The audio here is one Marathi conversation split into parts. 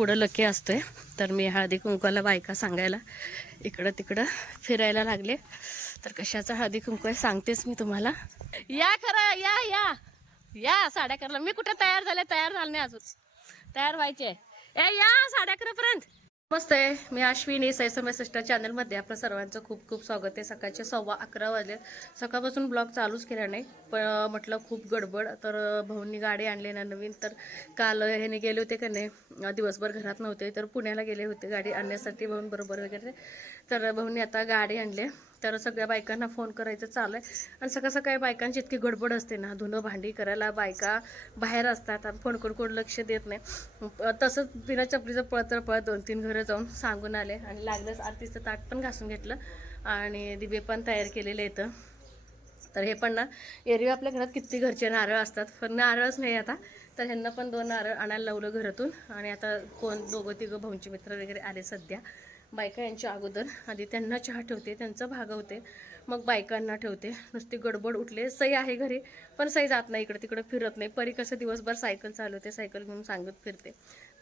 पुढं लकी असतोय. तर मी हळदी कुंकवाला बायका सांगायला इकडं तिकडं फिरायला लागले. तर कशाचा हळदी कुंकू आहे सांगतेच मी तुम्हाला. या खरं या या या साड्या करायला. मी कुठे तयार झाले, तयार झाले नाही अजून, तयार व्हायचे. या 11:30 पर्यंत. मस्त आहे. मी अश्विनी सैसमय सिस्टर चॅनलमध्ये आपलं सर्वांचं खूप खूप स्वागत आहे. सकाळचे 11:15 वाजले. सकाळपासून ब्लॉग चालूच केला नाही, पण म्हटलं खूप गडबड. तर भाऊंनी गाडी आणली ना नवीन. तर काल ह्याने गेले होते का नाही, दिवसभर घरात नव्हते, तर पुण्याला गेले होते गाडी आणण्यासाठी भाऊन बरोबर वगैरे. तर भाऊंनी आता गाडी आणली. तर सगळ्या बायकांना फोन करायचं चालू आहे. आणि सकाळ सकाळी बायकांची इतकी गडबड असते ना, धुणं भांडी करायला बायका बाहेर असतात आणि फोन करून कोण लक्ष देत नाही. तसंच बिना चपलीचं पळत 2-3 घरं जाऊन सांगून आले. आणि लागलंच आरतीचं ताट पण घासून घेतलं आणि दिवे पण तयार केलेले आहेत. तर हे पण ना, एरवी आपल्या घरात किती घरचे नारळ असतात, पण नारळच नाही आता. तर ह्यांना पण 2 नारळ आणायला लावलं घरातून. आणि आता कोण 2-3 भाऊंचे मित्र वगैरे आले सध्या. बायका यांच्या अगोदर आधी त्यांना चहा ठेवते, त्यांचं भागवते, मग बायकांना ठेवते. नुसती गडबड. उठले. सई आहे घरी, पण सई जात नाही इकडे तिकडे, फिरत नाही. परी कसं दिवसभर सायकल चालवते, सायकल घेऊन सांगत फिरते.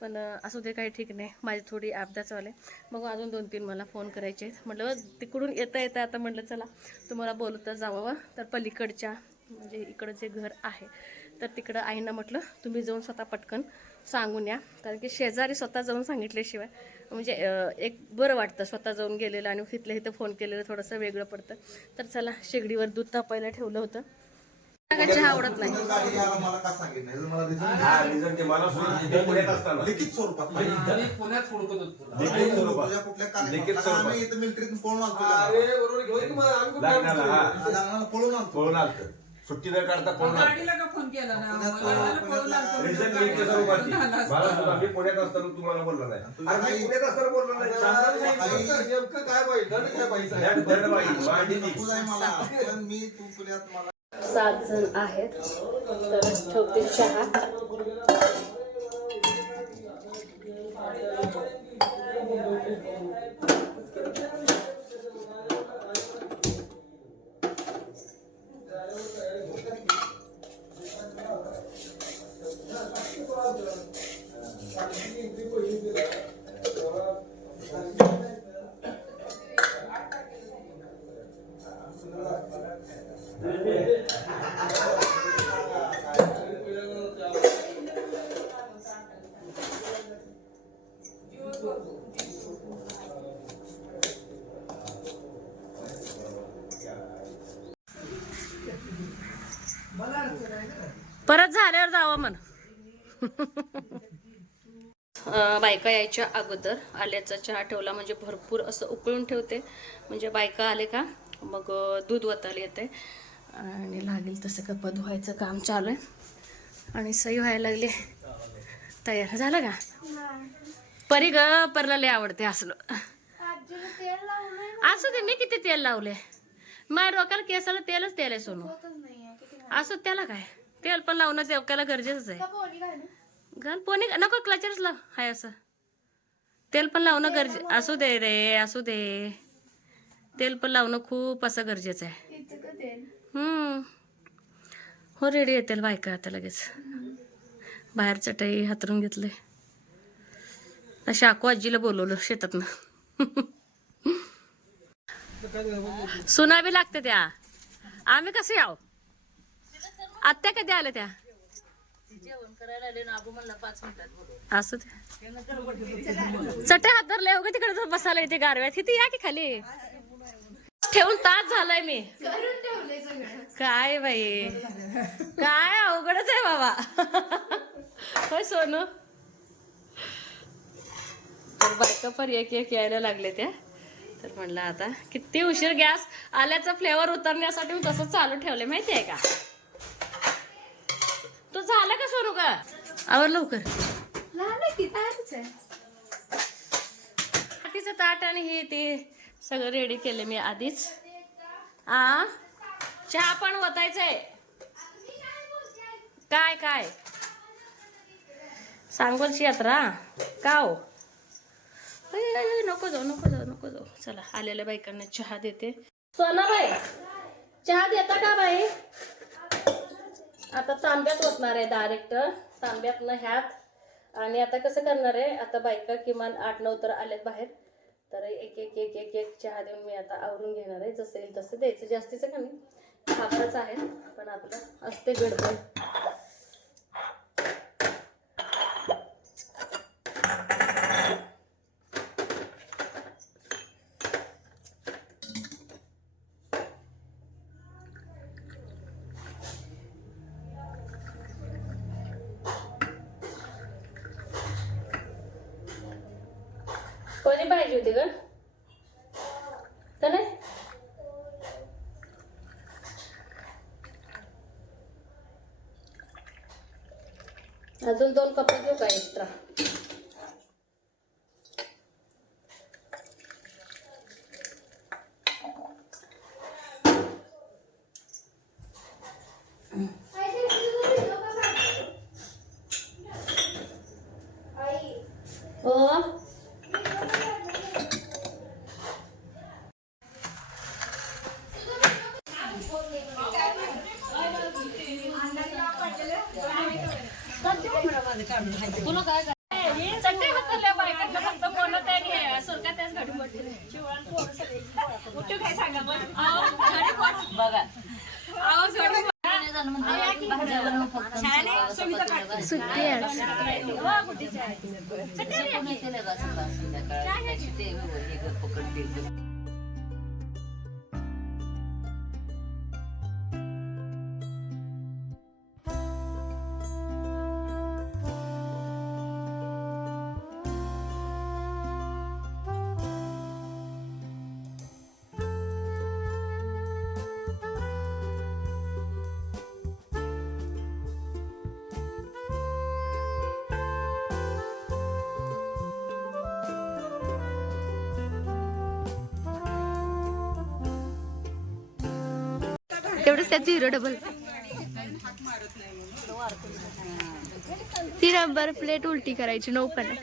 पण असू दे, काही ठीक नाही. माझी थोडी अपदा चालू आहे. मग अजून 2-3 मला फोन करायचे आहेत. म्हटलं तिकडून येता येता आता म्हटलं चला तुम्हाला बोलतं जावं. तर पलीकडच्या म्हणजे इकडं जे घर आहे तर तिकडं आईंना म्हटलं तुम्ही जाऊन स्वतः पटकन सांगून या. कारण की शेजारी स्वतः जाऊन सांगितल्याशिवाय म्हणजे एक बरं वाटतं. स्वतः जाऊन गेलेलं आणि तिथल्या इथं फोन केलेलं थोडंसं वेगळं पडतं. तर चला, शेगडीवर दूध तापायला ठेवलं होतं. चहा आवडत नाही. सुट्टी न काढता फोन केला ना, मी पुण्यात असताना तुम्हाला बोलला नाही. पुण्यात असताना बोलला नाही. काय 7 जण आहेत. तर ठेवते चहा. परत झाल्यावर जावं म्हण. बायका यायच्या अगोदर आल्याचा चहा ठेवला, म्हणजे भरपूर असं उकळून ठेवते. म्हणजे बायका आले का मग दूध वतायला येते. आणि लागेल तसं कपा धुवायचं काम चालू आहे. आणि सई व्हायला लागली. तयार झालं का? परी ग, परला लय आवडते असलं. असू दे, मी किती तेल लावले. माझ्या डोक्याला केसाला तेलच तेल आहे सोनू. असं त्याला काय, तेल पण लावणं डोक्याला गरजेचंच आहे. घाल पोनी नको, क्लचरच लाव. हाय असं तेल पण लावणं गरजे. असू दे रे, असू दे. तेल पण लावणं खूप असं गरजेचं आहे. हो, रेडी येतील बायका आता लगेच. बाहेर चटई हातरून घेतले. शाकू आजीला बोलवलं शेतातनं. सुना बी लागते त्या. आम्ही कसे याव? आत्या कधी आल्या त्या? जेवण करायला नागू म्हणला 5 मिनिटात. असं चटे हात धरले हो, तिकडे बसायला येते गारव्यात. किती या की खाली ठेवून तास झालाय मी. काय बाई, काय अवघडच आहे बाबा. होय सोनू. तर बायका पर एक यायला लागले त्या. तर म्हणलं आता किती उशीर. गॅस आल्याचा फ्लेवर उतरण्यासाठी मी तसं चालू ठेवले, माहिती आहे का? तो झाला का सोनू का? आवर लवकर. पाठीचं ताट आणि हे ते सगळं रेडी केले मी आधीच. चहा पण वतायचंय. काय काय सांगोलची यात्रा का हो? नको जाऊ, नको जाऊ, नको जाऊ. चला, आलेल्या बायकांना चहा देते. सोनाबाई, चहा देता का बाई? आता तांब्यात ओतणार आहे डायरेक्ट. तांब्यातनं ह्यात आणि आता कसं करणार आहे, आता बायका किमान 8-9 तर आल्यात बाहेर, तर एक एक एक एक एक चहा देऊन मी आता आवरून घेणार आहे. जसं येईल तसं द्यायचं, जास्तीचं का नाही, खाबरच आहे पण आपलं असते गडबड. कोणी पाहिजे होती ग तर नाही? अजून 2 कप घेऊ का एक्स्ट्रा? हो तुला काय चटई बदलल्या बायकांना फक्त बोलत आहे हे सुरका त्याच घडी पडते चिवळण पोर सगळे कुठे काय सांगा पण बघा आवाज घडी सुट्टी तेवढंच त्यात 0 डबल. ती रबर प्लेट उलटी करायची, नो पण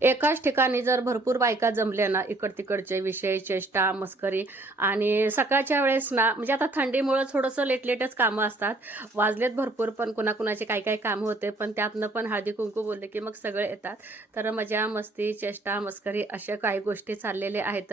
एकाच ठिकाणी जर भरपूर बायका जमल्या ना, इकड तिकडचे विषय, चेष्टा, मस्करी, आणि सकाळच्या वेळेस ना, म्हणजे आता थंडीमुळे थोडंसं लेटच कामं असतात, वाजलेत भरपूर, पण कुणाकुणाचे काय काय कामं होते, पण त्यातनं पण हळदी कुंकू बोलले की मग सगळे येतात. तर मजा मस्ती, चेष्टा, मस्करी अशा काही गोष्टी चाललेल्या आहेत.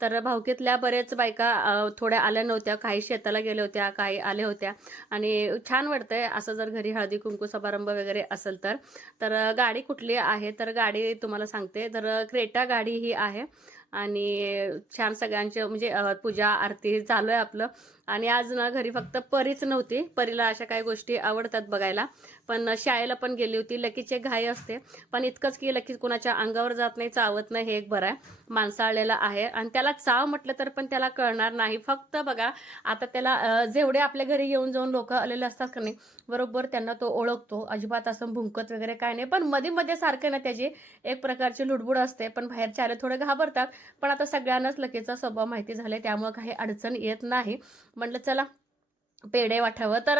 तर भाऊकीतल्या बरेच बायका थोड्या आल्या नव्हत्या, काही शेताला गेल्या होत्या, काही आल्या होत्या, आणि छान वाटतंय असं जर घरी हळदी कुंकू समारंभ वगैरे असेल तर. तर गाडी कुठली आहे तर गाडी तुम्हाला सांगते, तर क्रेटा गाडी ही आहे, आणि छान सगळ्यांचे म्हणजे पूजा आरती चालू आहे आपलं. आणि आज ना घरी फक्त परीच नव्हती, परीला अशा काही गोष्टी आवडतात बघायला, पण शाळेला पण गेली होती. लकीचे घाई असते, पण इतकंच की लकी कुणाच्या अंगावर जात नाही, चावत नाही, हे एक बरं आहे. माणसाळलेला आहे, आणि त्याला चाव म्हटलं तर पण त्याला कळणार नाही. फक्त बघा आता त्याला जेवढे आपल्या घरी येऊन जाऊन लोक आलेले असतात का नाही, बरोबर त्यांना तो ओळखतो, अजिबात असं भुंकत वगैरे काय नाही. पण मध्ये मध्ये सारखं ना त्याची एक प्रकारची लुडबुड असते, पण बाहेरचे आले थोडे घाबरतात, पण आता सगळ्यांनाच लकीचा स्वभाव माहिती झाले, त्यामुळे काही अडचण येत नाही. म्हटलं चला पेढे वाटावं, तर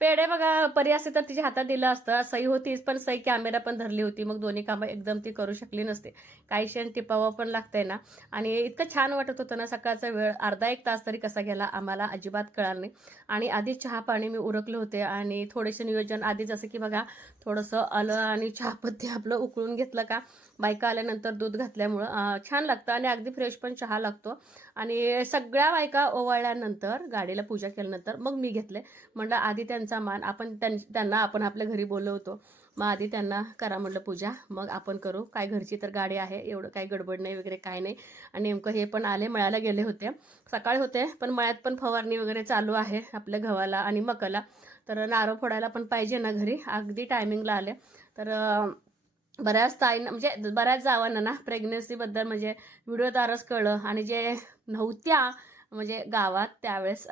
पेढे बघा परी असते तर तिच्या हातात दिलं असतं, सई होतीच, पण सई कॅमेरा पण धरली होती, मग दोन्ही कामं एकदम ती करू शकली नसते, काही क्षण टिपावं पण लागतंय ना. आणि इतकं छान वाटत होतं ना, सकाळचा वेळ अर्धा एक तास तरी कसा गेला आम्हाला अजिबात कळणार नाही. आणि आधी चहा पाणी मी उरकले होते, आणि थोडेसे नियोजन आधी, जसं की बघा थोडंसं आलं आणि चहापत्ती आपलं उकळून घेतलं का, बायका आल्यानंतर दूध घातल्यामुळं छान लागतं, आणि अगदी फ्रेश पण चहा लागतो. आणि सगळ्या बायका ओवाळल्यानंतर गाडीला पूजा केल्यानंतर मग मी घेतले. म्हणलं आधी त्यांचा मान, आपण त्यांना आपण आपल्या घरी बोलवतो, मग आधी त्यांना करा म्हणलं पूजा, मग आपण करू. काय घरची तर गाडी आहे, एवढं काही गडबड नाही वगैरे काय नाही. आणि नेमकं हे पण आले, मळ्याला गेले होते, सकाळी होते, पण मळ्यात पण फवारणी वगैरे चालू आहे आपल्या गव्हाला आणि मकाला. तर नारळ फोडायला पण पाहिजे ना घरी, अगदी टायमिंगला आले. तर बऱ्याच ताईंना म्हणजे बऱ्याच जावांना ना प्रेग्नन्सीबद्दल म्हणजे व्हिडिओद्वारच कळलं, आणि जे नव्हत्या म्हणजे गावात त्यावेळेस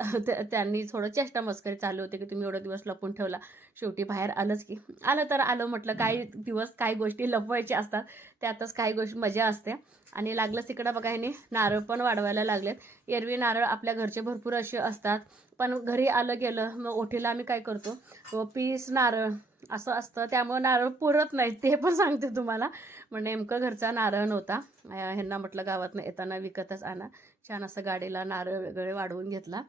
त्यांनी थोडं चेष्टा मस्करी चालू होते की तुम्ही एवढे दिवस लपून ठेवला, शेवटी बाहेर आलंच की. आलं तर आलं म्हटलं, काही दिवस काही गोष्टी लपवायच्या असतात, त्यातच काही गोष्टी मजा असते. आणि लागलंच तिकडं बघा, ह्याने नारळ पण वाढवायला लागलेत. एरवी नारळ आपल्या घरचे भरपूर असे असतात, पण घरी आलं गेलं मग ओठीला आम्ही काय करतो, पीस नारळ असं असतं, त्यामुळे नारळ पुरत नाही, ते पण सांगते तुम्हाला. मग नेमकं घरचा नारळ नव्हता, ह्यांना म्हटलं गावातनं येताना विकतच आणा, छान असं गाडीला नारळ वगैरे वाढवून घेतला.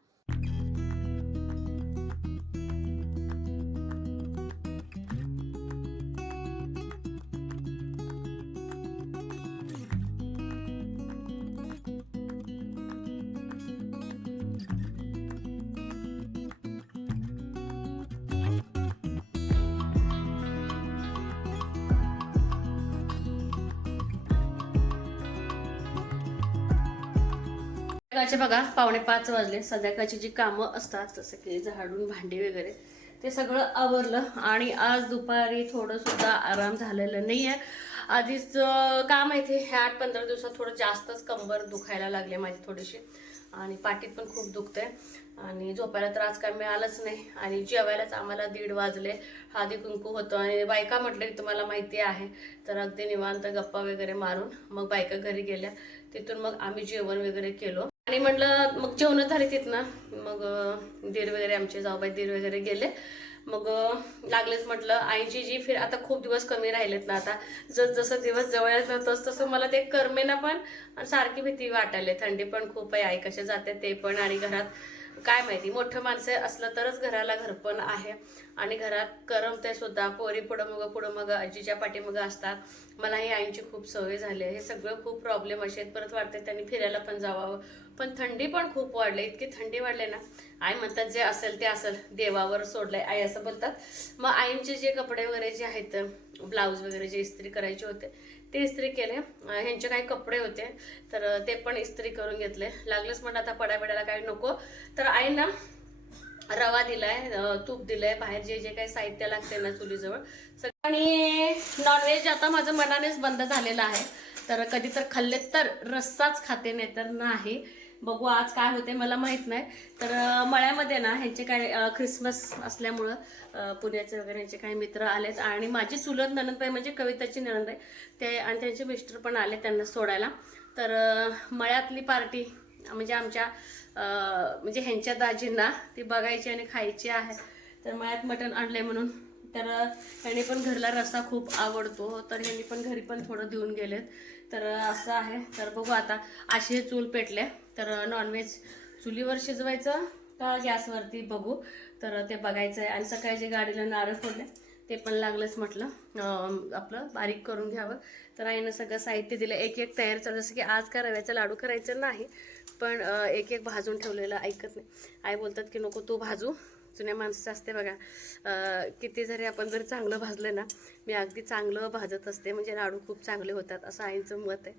संध्याकाळचे बघा 4:45 वाजले. संध्याकाळची जी कामं असतात जसं की झाडून भांडी वगैरे ते सगळं आवरलं आणि आज दुपारी थोडं सुद्धा आराम झालेला नाही आहे. आधीच काय माहिती ह्या 8-15 दिवसात थोडं जास्तच कंबर दुखायला लागले माझी थोडीशी आणि पाठीत पण खूप दुखते आणि झोपायला तर आज काय मिळालंच नाही. आणि जेवायलाच आम्हाला 1:30 वाजले. हळदी कुंकू होतं आणि बायका म्हटलं की तुम्हाला माहिती आहे तर अगदी निवांत गप्पा वगैरे मारून मग बायका घरी गेल्या. तिथून मग आम्ही जेवण वगैरे केलो आणि म्हटलं मग जेवण झाली तिथनं मग दीर वगैरे आमचे जाऊबाई दीर वगैरे गेले. मग लागलेच म्हटलं आईची जी फिर आता खूप दिवस कमी राहिलेत ना, आता जसं दिवस जवळ येत तसं मला ते करमेना पण सारखी भीती वाटायला. थंडी पण खूप आहे, आई कशा जाते ते पण आणि घरात काय माहिती मोठं माणसं असलं तरच घराला घरपण आहे आणि घरात करमते सुद्धा. पोरी पुढं मग आजीच्या पाठीमागं असतात. मला ही आईची खूप सवय झाली आहे. हे सगळं खूप प्रॉब्लेम असे आहेत. परत वाटते त्यांनी फिरायला पण जावावं पण थंडी पण खूप वाढली. इतकी थंडी वाढले ना आई म्हणतात जे असेल ते असेल देवावर सोडलंय आई असं बोलतात. मग आईंचे जे कपडे वगैरे जे आहेत ब्लाऊज वगैरे जे इस्त्री करायचे होते ते इस्त्री केले. ह्यांचे काही कपडे होते तर ते पण इस्त्री करून घेतले. लागलंच म्हणलं आता पडायला काही नको तर आईंना रवा दिलाय, तूप दिलंय, बाहेर जे जे काही साहित्य लागते ना चुलीजवळ सगळं. आणि नॉनव्हेज आता माझं मनानेच बंद झालेलं आहे. तर कधी तर खाल्ले तर रस्साच खाते नाही तर नाही. बघू आज काय होते मला माहित नाही. तर मळ्यामध्ये ना ह्यांचे काय ख्रिसमस असल्यामुळं पुण्याचे वगैरे ह्यांचे काही मित्र आलेत आणि माझी चुलत नणंदबाई म्हणजे कविताची नणंद आहे ते आणि त्यांचे मिस्टर पण आले त्यांना सोडायला. तर मळ्यातली पार्टी म्हणजे आमच्या म्हणजे ह्यांच्या दाजींना ती बघायची आणि खायची आहे. तर मळ्यात मटण आणलंय म्हणून तर ह्यांनी पण घरला रस्सा खूप आवडतो तर ह्यांनी पण घरी पण थोडं देऊन गेलेत. तर असं आहे. तर बघू आता असे चूल पेटले तर नॉनव्हेज चुलीवर शिजवायचं का गॅसवरती बघू तर ते बघायचं आहे. आणि सकाळी जे गाडीला नारळ फोडले ते पण लागलंच म्हटलं आपलं बारीक करून घ्यावं. तर आईनं सगळं साहित्य दिलं. एक तयार चालू जसं की आज का रव्याचा लाडू करायचं नाही पण एक भाजून ठेवलेलं ऐकत नाही. आई बोलतात की नको तू भाजू जुन्या माणसाचं असते बघा किती जरी आपण जर चांगलं भाजलं ना मी अगदी चांगलं भाजत असते म्हणजे लाडू खूप चांगले होतात असं आईंचं मत आहे.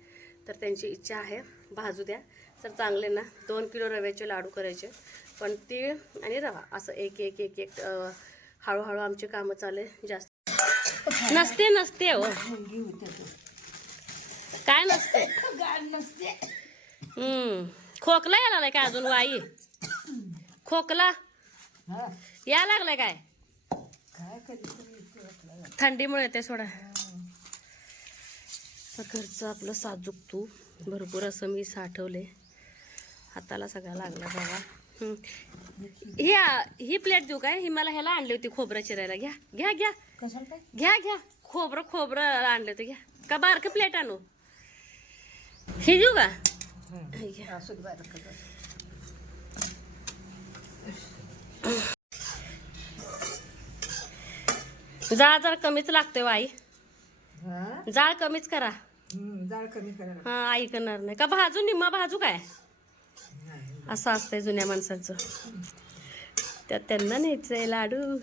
तर त्यांची इच्छा आहे भाजू द्या. तर चांगले ना 2 किलो रव्याचे लाडू करायचे पण तीळ आणि रवा असं एक हळूहळू आमची कामं चालले. जास्त नसते हो काय नसते. खोकला यायला लागलाय काय अजून वाई खोकला या लागलाय काय थंडीमुळे येते सोडा. घरचं आपलं साजूक तूप भरपूर असं मी साठवले हाताला सगळा लागला बाबा. ही प्लेट देऊ काय ही मला ह्याला आणली होती खोबरं चिरायला. घ्या खोबरं आणलं होतं घ्या का बारकं प्लेट आणू हे देऊ का जाळ जरा कमीच लागतोय आई जाळ कमीच करा. हा आई करणार नाही का भाजू निम्मा भाजू काय असं असतंय जुन्या माणसांचं. त्यात त्यांना न्यायचंय लाडू.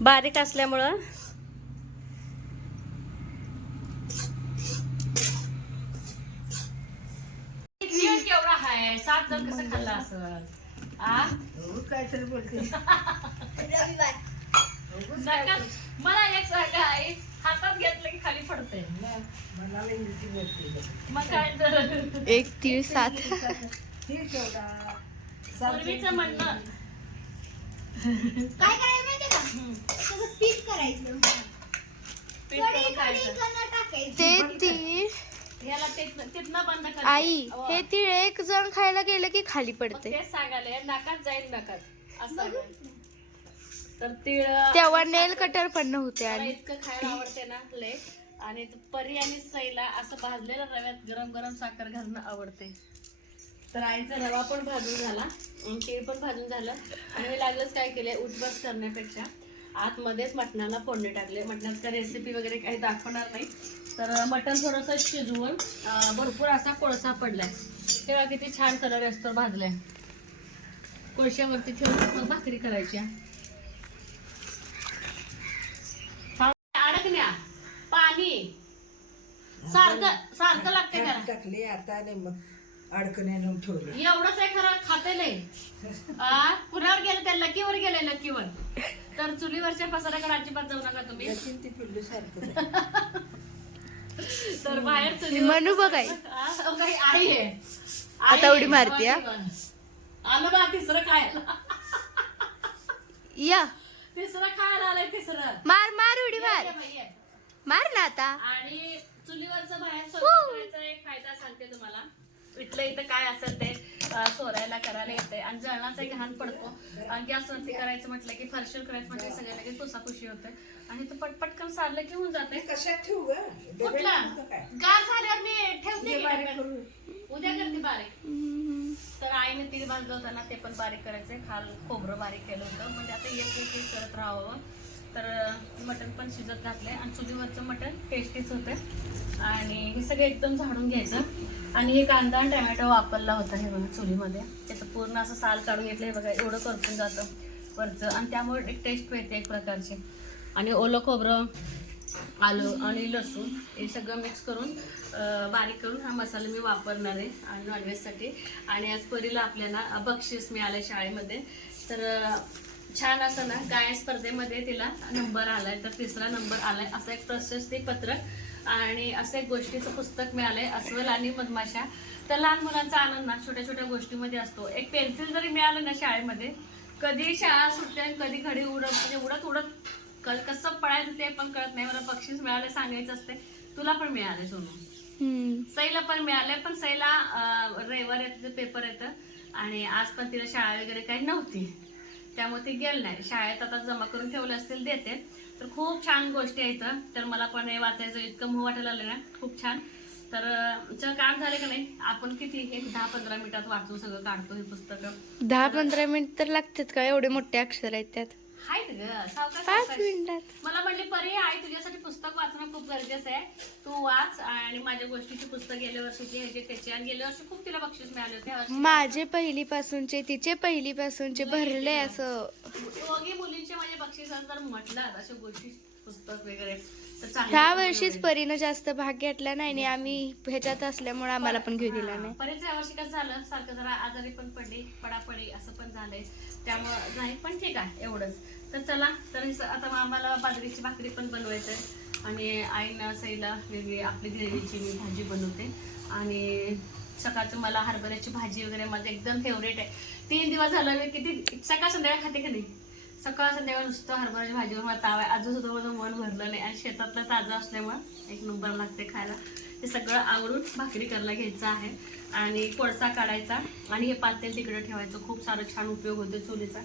बारीक असल्यामुळं केवढा आहे 7 जण कसं खाल्ला असं काय तर बोलते. मला एक सांगा आई हातात घेतलं की खाली पडते मग काय तर 1 तीळ 7 पूर्वीचं म्हणणं काय काय माहिती का सगळं पीठ करायचं ते तीळ ह्याला तिथनं बंद कर आई हे तीळ एक जण खायला गेलं की खाली पडते. तेच सांगायला नाकात जाईल नाकात असं तर तीळ तेव्हा नेल कटर पण नव्हते मला आणि इतकं खायला आवडते ना लय. आणि परी आणि सईला असं भाजलेल्या रव्यात गरम गरम साखर घालणं आवडते. तर आईचा रवा पण भाजून झाला आणि तीळ पण भाजून झालं. आणि मी लागलंच काय केलंय, उठबस करण्यापेक्षा आतमध्येच मटणाला फोडणी टाकले. मटणाचा रेसिपी वगैरे काही दाखवणार नाही. तर मटण थोडंसं शिजवून भरपूर असा कोळसा पडलाय. तेव्हा किती छान कलर असतो भाजलाय. कोळशावरती ठेवून मग भाकरी करायची. अडकण्या पाणी सारखं सारखं लागते त्याला. टाकले आता अडकण्यानं ठेवलं. एवढंच आहे खरं खाते लय. पुण्यावर गेले त्या लकीवर गेले लकीवर. तर चुलीवरच्या पसाऱ्याकडे अजिबात जाऊ नका तुम्ही. ती पिल्लू सारखं तर बाहेर चुली म्हणू बघाय काही आई आहे. आता उडी मारते, हा? आलं बा तिसरं खायला. या तिसरं खायला आलंय तिसरं. मार मार उडी मार ये बाई, ये. मार ना आता. आणि चुलीवरचं बाहेर स्वयंपाक करायचा एक फायदा सांगते तुम्हाला. इथलं इथं काय असेल ते सोरायला करायला येते आणि जळणाचाही घाण पडतो. आणि गॅसवरती करायचं म्हटलं की फरशीवर करायचं म्हटलं सगळ्या लगेच पुसापुशी होते आणि ते पटपटकन सारलं की होऊन जाते. कशात ठेवू गं? कुठला गार झाल्यावर मी ठेवते की डब्यात. उद्या करते बारीक. तर आईने तीळ भाजलं होतं ना, ते पण बारीक करायचंय. खाल खोबरं बारीक केलं होतं. म्हणजे आता एक करत राहावं. तर मटण पण शिजत घातलंय आणि चुलीवरचं मटण टेस्टीच होतं. आणि हे सगळं एकदम झाडून घ्यायचं. आणि हे कांदा आणि टमॅटो वापरला होता हे बघा चुलीमध्ये. त्याचं पूर्ण असं साल काढून घेतलं. हे बघा एवढं करपून जातं वरचं आणि त्यामुळे एक टेस्ट येते एक प्रकारची. आणि ओलं खोबरं, आलं आणि लसूण हे सगळं मिक्स करून बारीक करून हा मसाला मी वापरणार आहे आणि नॉनव्हेजसाठी. आणि आज परीला आपल्याला बक्षीस मिळालं शाळेमध्ये. तर छान असं ना गायन स्पर्धेमध्ये तिला नंबर आलाय. तर 3रा नंबर आलाय. असं एक प्रशस्ती पत्रक आणि असं एक गोष्टीचं पुस्तक मिळालंय, अस्वल आणि मधमाशा. तर लहान मुलांचा आनंद ना छोट्या छोट्या गोष्टीमध्ये असतो. एक पेन्सिल जरी मिळालं ना शाळेमध्ये, कधी शाळा सुटते कधी घडी उडत उडत कसं पळायचं ते पण कळत नाही. मला बक्षीस मिळालं सांगायचं असते. तुला पण मिळालंय सोनू. सईला पण मिळालंय. पण सईला रविवार येतं पेपर येतं आणि आज पण तिला शाळा वगैरे काही नव्हती त्यामुळे ती गेली नाही. शाळेत आता जमा करून ठेवले असतील देते. तर खूप छान गोष्टी आहेत. तर मला पण हे वाचायचं इतकं मोह वाटायला लागलं ना, खूप छान. तर काम झालं का नाही, आपण किती एक 10-15 मिनिटात वाचून सगळं काढतो हे पुस्तक. 10-15 मिनिट तर लागतात का? एवढे मोठे अक्षर आहेत त्यात. आहेत ग सावकाश 5 सावकाश. मिनिटात. मला म्हणले परी आई तुझ्यासाठी पुस्तक वाचणं खूप गरजेचं आहे, तू वाच. आणि माझ्या गोष्टीची पुस्तक गेल्या वर्षीची ह्याचे त्याचे. आणि गेल्या वर्षी खूप तिला बक्षीस मिळाले होते. माझे पहिलीपासूनचे तिचे पहिलीपासूनचे भरले असं. दोघी मुलींचे माझे बक्षीस जर म्हटलं अशा गोष्टी पुस्तक वगैरे तर चांगलं. ह्या वर्षीच परीनं जास्त भाग घेतला नाही आणि आम्ही ह्याच्यात असल्यामुळे आम्हाला पण घेऊ दिला नाही. बरेच यावर्षी कसं झालं सारखं जरा आजारी पण पडली पडापडी असं पण झालंय त्यामुळं नाही. पण ठीक आहे एवढंच. तर चला तर आता आम्हाला बाजरीची भाकरी पण बनवायचं आणि आईनं सईला वेगळी आपली ग्रेव्हीची मी भाजी बनवते. आणि सकाळचं मला हरभऱ्याची भाजी वगैरे माझं एकदम फेवरेट आहे. 3 दिवस झालं मी किती सकाळ संध्याकाळ खाते का नाही. सकाळ संध्याकाळ नुसतं हरभऱ्याची भाजीवर मला ताव आहे. अजून सुद्धा माझं मन भरलं नाही. आणि शेतातलं ताजं असल्यामुळं एक नंबर लागते खायला. हे सगळं आवडून भाकरी करायला घ्यायचं आहे आणि कोळसा काढायचा आणि हे पातेल तिकडे ठेवायचं. खूप सारं छान उपयोग होतो चुलीचा.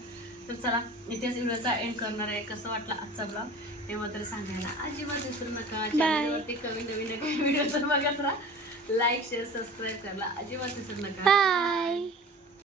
तर चला इथेच व्हिडिओचा एंड करणार आहे. कसं वाटलं आजचा ब्लॉग हे मात्र सांगायला अजिबात विसरू नका. चॅनलवरती नवीन व्हिडिओ तर बघत राहा. लाईक शेअर सबस्क्राईब करायला अजिबात विसरू नका. बाय.